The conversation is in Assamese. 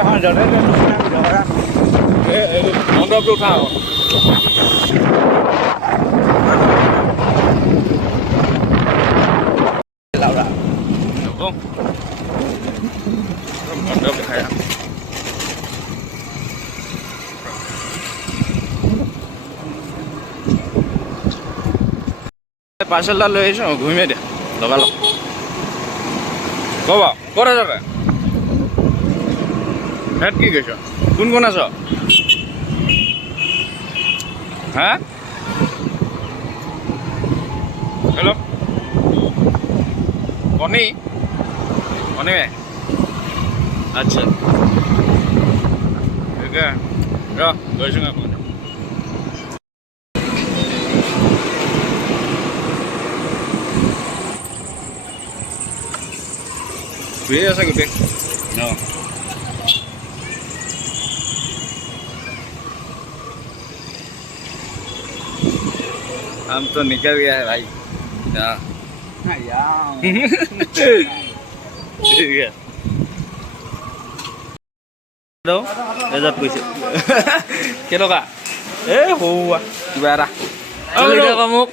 এখন য'তে মণ্ডপটো উঠা আকৌ লাউৰা মণ্ডপ দেখাই পাৰ্চেলটা লৈ আহিছোঁ ঘূৰিমে দিয়া লগালগ ক'বা ক'ত আছ তই হেট কি কৈছ কোন কোন আছ হা হেল্ল' কণী কণী আচ্ছা ঠিক আছে ৰ গৈছোঁ আকৌ ঘূৰি আছে গোটেই অঁ हम तो निकल गया है भाई हाँ ठीक है এজাত কৈছে কেনেকুৱা এই সৰুৱা কিবা এটা মোক